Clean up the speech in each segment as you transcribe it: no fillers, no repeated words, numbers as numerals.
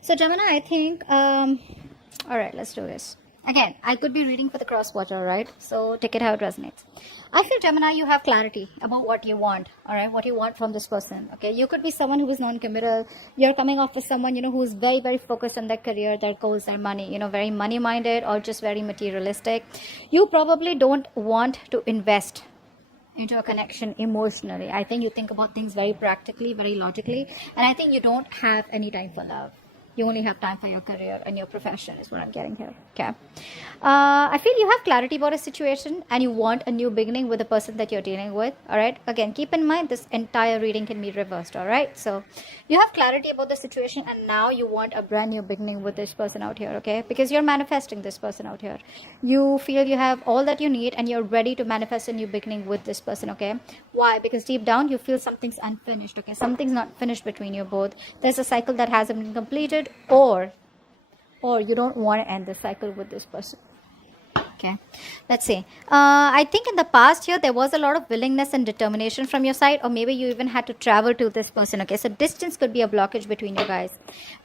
So Gemini, I think, all right, let's do this. Again, I could be reading for the cross watcher, right? So take it how it resonates. I feel Gemini, you have clarity about what you want, all right? What you want from this person, okay? You could be someone who is non-committal. You're coming off with someone, who is very, very focused on their career, their goals, their money, very money-minded or just very materialistic. You probably don't want to invest into a connection emotionally. I think you think about things very practically, very logically, and I think you don't have any time for love. You only have time for your career and your profession is what I'm getting here. Okay. I feel you have clarity about a situation and you want a new beginning with the person that you're dealing with. All right. Again, keep in mind this entire reading can be reversed. All right. So you have clarity about the situation and now you want a brand new beginning with this person out here. Okay. Because you're manifesting this person out here. You feel you have all that you need and you're ready to manifest a new beginning with this person. Okay. Why? Because deep down you feel something's unfinished. Okay. Something's not finished between you both. There's a cycle that hasn't been completed. Or you don't want to end the cycle with this person. Okay, let's see. I think in the past here there was a lot of willingness and determination from your side, or maybe you even had to travel to this person. Okay, so distance could be a blockage between you guys.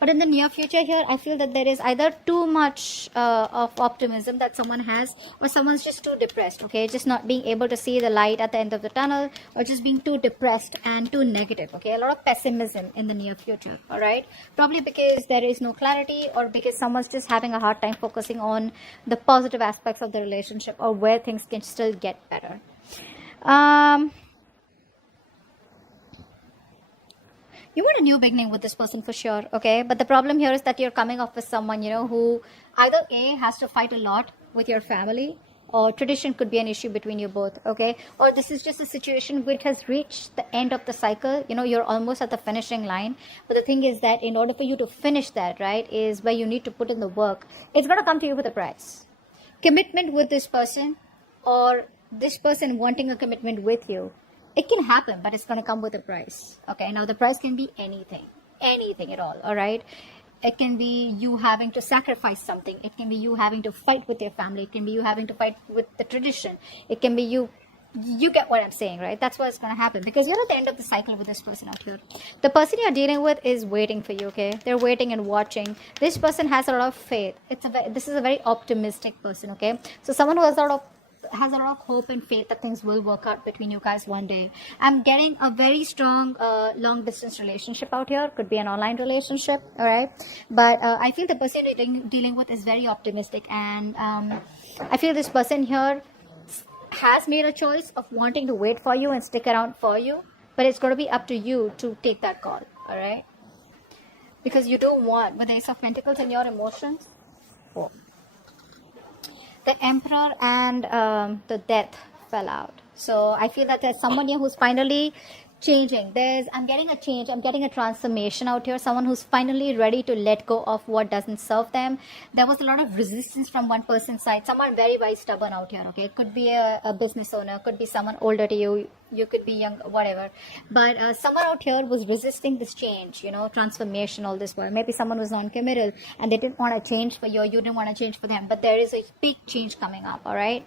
But in the near future here, I feel that there is either too much of optimism that someone has, or someone's just too depressed. Okay, just not being able to see the light at the end of the tunnel, or just being too depressed and too negative. Okay, a lot of pessimism in the near future. All right, probably because there is no clarity, or because someone's just having a hard time focusing on the positive aspects of the relationship or where things can still get better. You want a new beginning with this person for sure, okay? But the problem here is that you're coming off with someone, who either A, has to fight a lot with your family, or tradition could be an issue between you both, okay? Or this is just a situation which has reached the end of the cycle. You're almost at the finishing line. But the thing is that in order for you to finish that, right, is where you need to put in the work. It's going to come to you with a price. Commitment with this person, or this person wanting a commitment with you, it can happen, but it's going to come with a price. Okay, now the price can be anything at all. All right, it can be you having to sacrifice something. It can be you having to fight with your family. It can be you having to fight with the tradition. It can be you get what I'm saying, right? That's what's going to happen, because you're at the end of the cycle with this person out here. The person you're dealing with is waiting for you, okay? They're waiting and watching. This person has a lot of faith. This is a very optimistic person, okay? So someone who has a lot of hope and faith that things will work out between you guys one day. I'm getting a very strong long distance relationship out here. Could be an online relationship, all right? But I feel the person you're dealing with is very optimistic, and I feel this person here has made a choice of wanting to wait for you and stick around for you, but it's going to be up to you to take that call, all right? Because you don't want, with the Ace of Pentacles in your emotions, the Emperor and the Death fell out. So I feel that there's someone here who's finally changing. I'm getting a change. I'm getting a transformation out here. Someone who's finally ready to let go of what doesn't serve them. There was a lot of resistance from one person's side. Someone very, very stubborn out here. Okay, it could be a business owner, could be someone older to you. You could be young, whatever. But someone out here was resisting this change, transformation, all this while. Maybe someone was non-committal and they didn't want to change for you, or you didn't want to change for them. But there is a big change coming up, all right?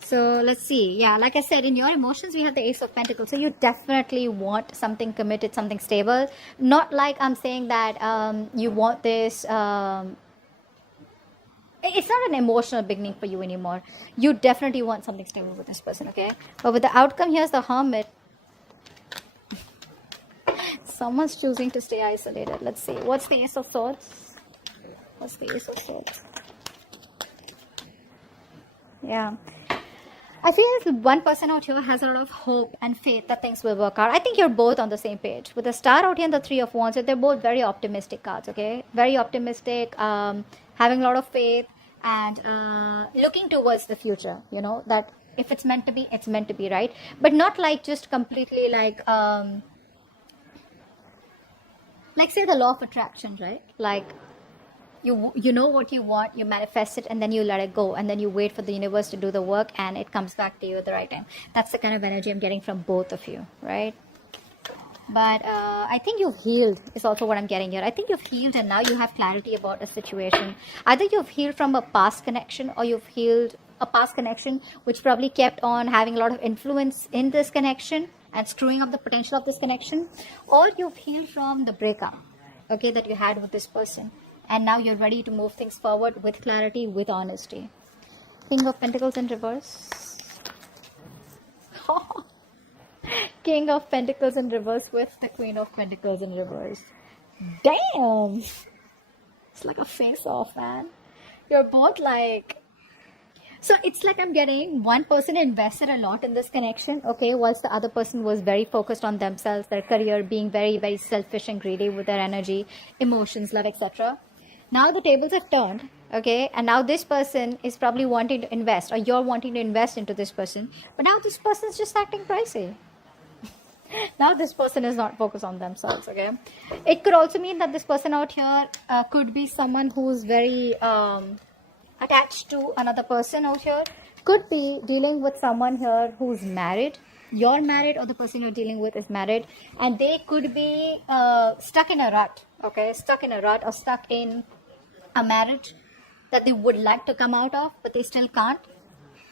So let's see. Yeah, like I said, in your emotions, we have the Ace of Pentacles. So you definitely want something committed, something stable. Not like I'm saying that you want this. It's not an emotional beginning for you anymore. You definitely want something stable with this person, okay? But with the outcome, here's the Hermit. Someone's choosing to stay isolated. Let's see. What's the Ace of Swords? What's the Ace of Swords? Yeah. I feel one person out here has a lot of hope and faith that things will work out. I think you're both on the same page. With the Star out here and the Three of Wands, they're both very optimistic cards, okay? Very optimistic, having a lot of faith, and looking towards the future, that if it's meant to be, it's meant to be, right? But not like just completely like say the law of attraction, right? Like, you know what you want, you manifest it, and then you let it go, and then you wait for the universe to do the work, and it comes back to you at the right time. That's the kind of energy I'm getting from both of you, right? But I think you've healed is also what I'm getting here. I think you've healed, and now you have clarity about a situation. Either you've healed from a past connection, or you've healed a past connection which probably kept on having a lot of influence in this connection and screwing up the potential of this connection, or you've healed from the breakup. okay, that you had with this person. And now you're ready to move things forward with clarity, with honesty. King of Pentacles in reverse. King of Pentacles in reverse with the Queen of Pentacles in reverse. Damn! It's like a face-off, man. You're both like... So it's like I'm getting one person invested a lot in this connection, okay, whilst the other person was very focused on themselves, their career, being very, very selfish and greedy with their energy, emotions, love, etc. Now the tables have turned, okay, and now this person is probably wanting to invest, or you're wanting to invest into this person, but now this person is just acting pricey. Now this person is not focused on themselves, okay. It could also mean that this person out here could be someone who's very... attached to another person out here. Could be dealing with someone here who's married. You're married, or the person you're dealing with is married, and they could be stuck in a rut, okay, stuck in a rut, or stuck in a marriage that they would like to come out of, but they still can't.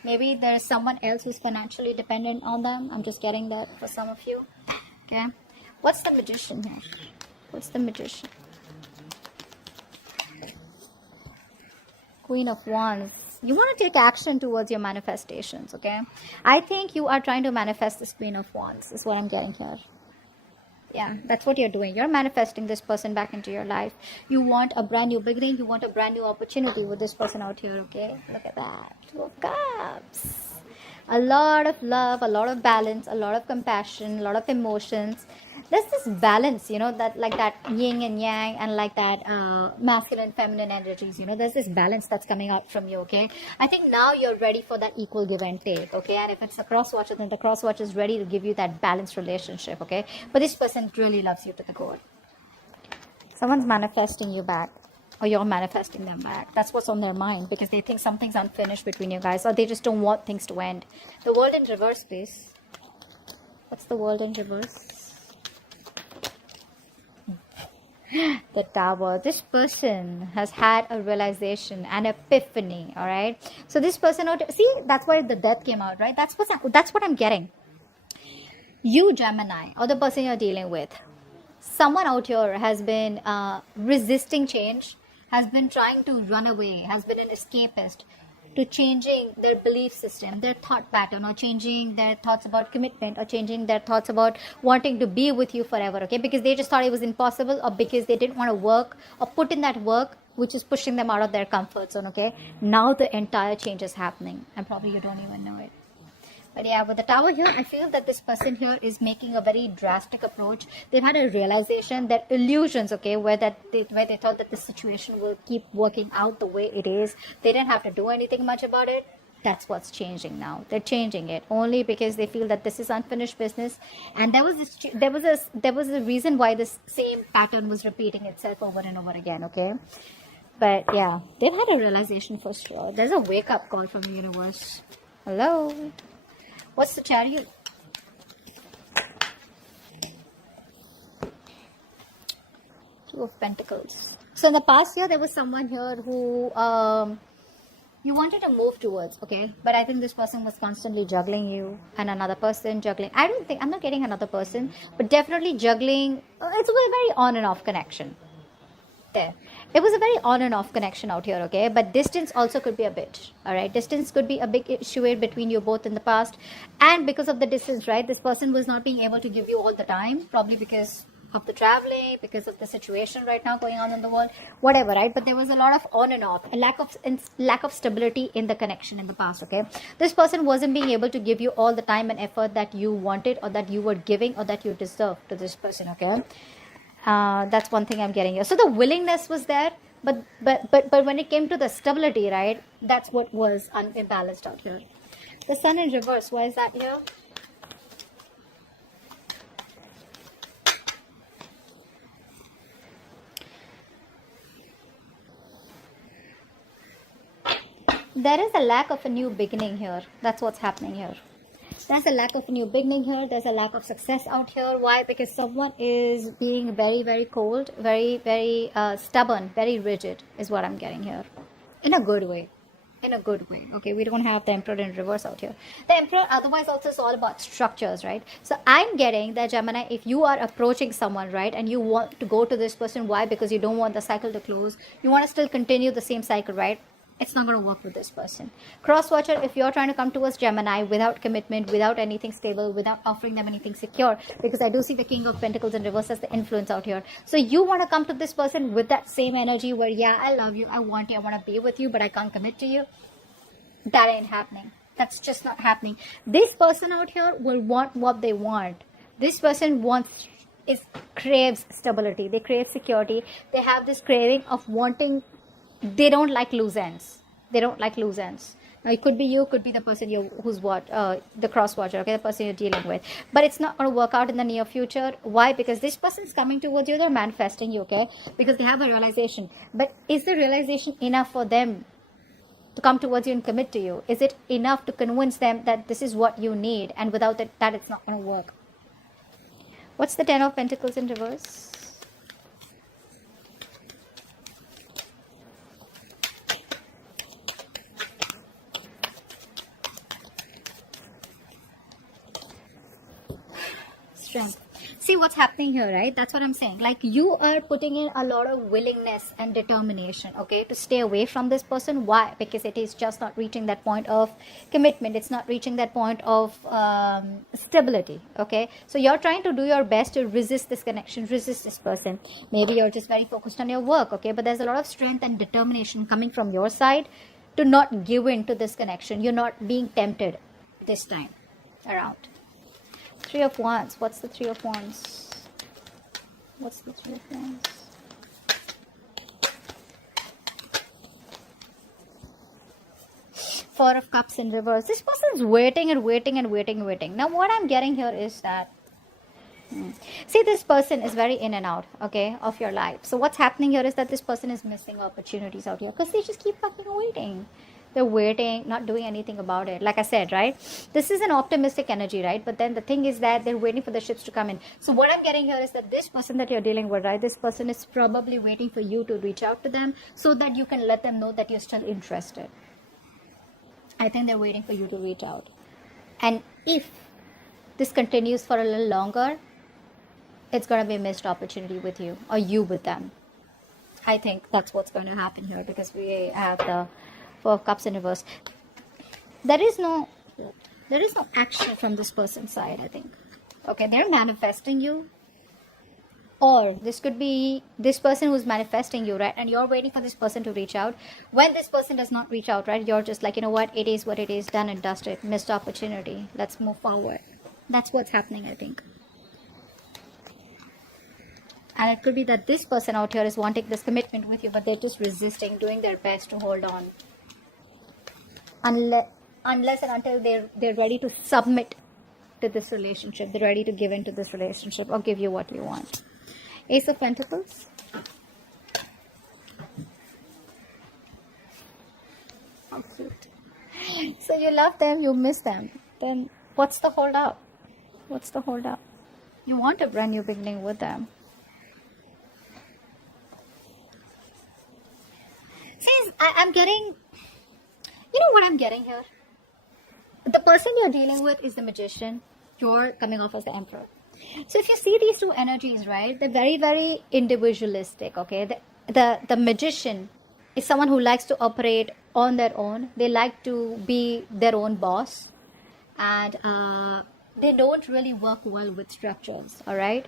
Maybe there's someone else who's financially dependent on them. I'm just getting that for some of you, okay. What's the Magician here? What's the Magician? Queen of Wands. You want to take action towards your manifestations, okay? I think you are trying to manifest this Queen of Wands, is what I'm getting here. Yeah, that's what you're doing. You're manifesting this person back into your life. You want a brand new beginning. You want a brand new opportunity with this person out here, okay? Look at that. Two of Cups. A lot of love, a lot of balance, a lot of compassion, a lot of emotions. There's this balance, you know, that like that yin and yang, and like that masculine, feminine energies, you know, there's this balance that's coming out from you, okay? I think now you're ready for that equal give and take, okay? And if it's a cross watcher, then the cross watcher is ready to give you that balanced relationship, okay? But this person really loves you to the core. Someone's manifesting you back, or you're manifesting them back. That's what's on their mind, because they think something's unfinished between you guys, or they just don't want things to end. The World in reverse, please. What's the World in reverse? The Tower. This person has had a realization, an epiphany, all right? So this person, see, that's why the Death came out, right? That's what I'm getting. You, Gemini, or the person you're dealing with, someone out here has been resisting change, has been trying to run away, has been an escapist to changing their belief system, their thought pattern, or changing their thoughts about commitment, or changing their thoughts about wanting to be with you forever, okay? Because they just thought it was impossible, or because they didn't want to work or put in that work, which is pushing them out of their comfort zone, okay? Now the entire change is happening, and probably you don't even know it. But yeah, with the Tower here, I feel that this person here is making a very drastic approach. They've had a realization that illusions, okay, where they thought that the situation will keep working out the way it is. They didn't have to do anything much about it. That's what's changing now. They're changing it only because they feel that this is unfinished business. And there was a reason why this same pattern was repeating itself over and over again, okay? But yeah, they've had a realization for sure. There's a wake-up call from the universe. Hello? What's the Chariot? Two of Pentacles. So in the past year, there was someone here who you wanted to move towards, okay? But I think this person was constantly juggling you and another person juggling. I'm not getting another person, but definitely juggling. It's a very on and off connection. There. It was a very on and off connection out here, okay? But distance also could be a bit, all right? Distance could be a big issue between you both in the past. And because of the distance, right? This person was not being able to give you all the time, probably because of the traveling, because of the situation right now going on in the world, whatever, right? But there was a lot of on and off, a lack of stability in the connection in the past, okay? This person wasn't being able to give you all the time and effort that you wanted, or that you were giving, or that you deserved to this person, okay? That's one thing I'm getting here. So the willingness was there, but when it came to the stability, right, that's what was imbalanced out here. The Sun in reverse, why is that here? There is a lack of a new beginning here. That's what's happening here. There's a lack of a new beginning here. There's a lack of success out here. Why? Because someone is being very, very cold, very, very stubborn, very rigid is what I'm getting here. In a good way. in a good way. Okay, we don't have the Emperor in reverse out here. The Emperor otherwise also is all about structures, right? So I'm getting that, Gemini, if you are approaching someone, right, and you want to go to this person, why? Because you don't want the cycle to close. You want to still continue the same cycle, right? It's not going to work with this person. Cross watcher, if you're trying to come towards Gemini without commitment, without anything stable, without offering them anything secure, because I do see the King of Pentacles in reverse as the influence out here. So you want to come to this person with that same energy where, yeah, I love you, I want you, I want to be with you, but I can't commit to you. That ain't happening. That's just not happening. This person out here will want what they want. This person craves stability. They crave security. They have this craving of wanting. They don't like loose ends. They don't like loose ends. Now, it could be you, could be the person who's the cross watcher, okay, the person you're dealing with. But it's not going to work out in the near future. Why? Because this person's coming towards you, they're manifesting you, okay, because they have a realization. But is the realization enough for them to come towards you and commit to you? Is it enough to convince them that this is what you need, and without that it's not going to work? What's the Ten of Pentacles in reverse? Strength. See what's happening here, right? That's what I'm saying. Like, you are putting in a lot of willingness and determination, okay, to stay away from this person. Why? Because it is just not reaching that point of commitment. It's not reaching that point of stability, okay? So you're trying to do your best to resist this connection, resist this person. Maybe you're just very focused on your work, okay? But there's a lot of strength and determination coming from your side to not give in to this connection. You're not being tempted this time around. Three of Wands. What's the Three of Wands? What's the Three of Wands? Four of Cups in reverse. This person is waiting and waiting and waiting and waiting. Now, what I'm getting here is that, see, this person is very in and out, okay, of your life. So what's happening here is that this person is missing opportunities out here because they just keep fucking waiting. They're waiting, not doing anything about it. Like I said, right? This is an optimistic energy, right? But then the thing is that they're waiting for the ships to come in. So what I'm getting here is that this person that you're dealing with, right? This person is probably waiting for you to reach out to them so that you can let them know that you're still interested. I think they're waiting for you to reach out. And if this continues for a little longer, it's going to be a missed opportunity with you, or you with them. I think that's what's going to happen here, because we have the Four of Cups in reverse. There is no action from this person's side, I think. Okay, they're manifesting you. Or this could be this person who's manifesting you, right? And you're waiting for this person to reach out. When this person does not reach out, right? You're just like, you know what? It is what it is. Done and dusted. Missed opportunity. Let's move forward. That's what's happening, I think. And it could be that this person out here is wanting this commitment with you, but they're just resisting, doing their best to hold on. Unless and until they're ready to submit to this relationship. They're ready to give into this relationship or give you what you want. Ace of Pentacles. How cute. So you love them, you miss them. Then what's the hold up? What's the hold up? You want a brand new beginning with them. See, I'm getting... You know what I'm getting here? The person you're dealing with is the Magician. You're coming off as the Emperor. So if you see these two energies, right, they're very, very individualistic, okay? The Magician is someone who likes to operate on their own. They like to be their own boss. And they don't really work well with structures, all right?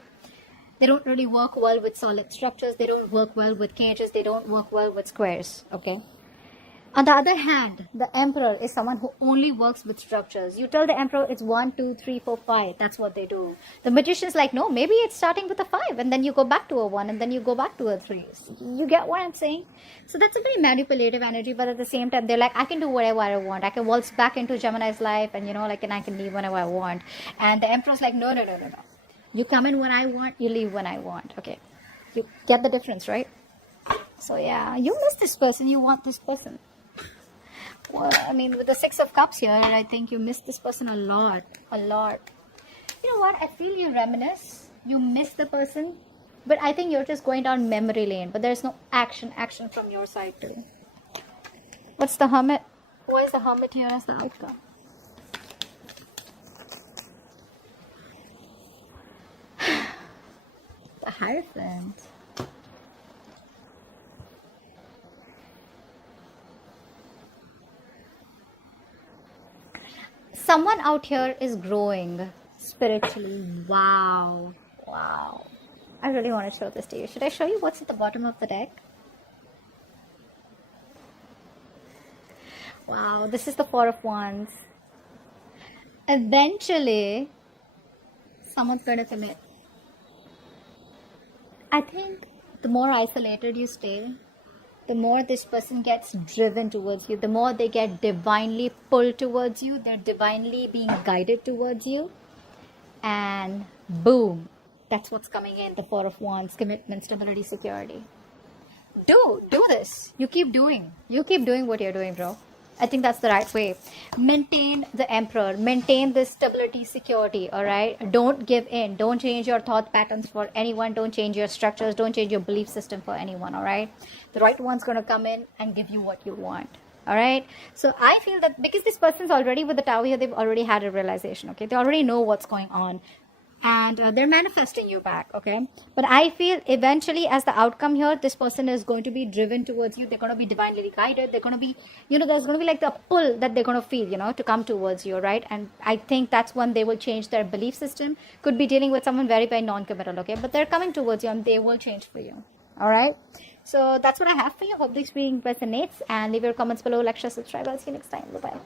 They don't really work well with solid structures. They don't work well with cages. They don't work well with squares, okay? On the other hand, the Emperor is someone who only works with structures. You tell the Emperor it's 1, 2, 3, 4, 5. That's what they do. The Magician's like, no, maybe it's starting with a 5, and then you go back to a 1, and then you go back to a 3. You get what I'm saying? So that's a very manipulative energy, but at the same time, they're like, I can do whatever I want. I can waltz back into Gemini's life, and and I can leave whenever I want. And the Emperor's like, no. You come in when I want, you leave when I want. Okay. You get the difference, right? So yeah, you miss this person, you want this person. Well, I mean, with the Six of Cups here, I think you miss this person a lot. A lot. You know what? I feel you reminisce. You miss the person. But I think you're just going down memory lane. But there's no action from your side too. What's the Hermit? Why is the Hermit here as the outcome? The Hierophant. Someone out here is growing spiritually. Wow. Wow. I really want to show this to you. Should I show you what's at the bottom of the deck? Wow, this is the Four of Wands. Eventually, someone's going to commit. I think the more isolated you stay, the more this person gets driven towards you, the more they get divinely pulled towards you, they're divinely being guided towards you. And boom, that's what's coming in, the Four of Wands, commitment, stability, security. Do this. You keep doing what you're doing, bro. I think that's the right way. Maintain the Emperor. Maintain this stability, security, all right? Don't give in. Don't change your thought patterns for anyone. Don't change your structures. Don't change your belief system for anyone, all right? The right one's going to come in and give you what you want, all right? So I feel that because this person's already with the Tower here, they've already had a realization, okay? They already know what's going on. And they're manifesting you back, okay? But I feel eventually as the outcome here, this person is going to be driven towards you. They're going to be divinely guided. They're going to be, there's going to be like the pull that they're going to feel, to come towards you, right? And I think that's when they will change their belief system. Could be dealing with someone very, very non-committal, okay? But they're coming towards you and they will change for you, all right? So that's what I have for you. Hope this reading resonates, and leave your comments below, like, share, subscribe. I'll see you next time. Bye-bye.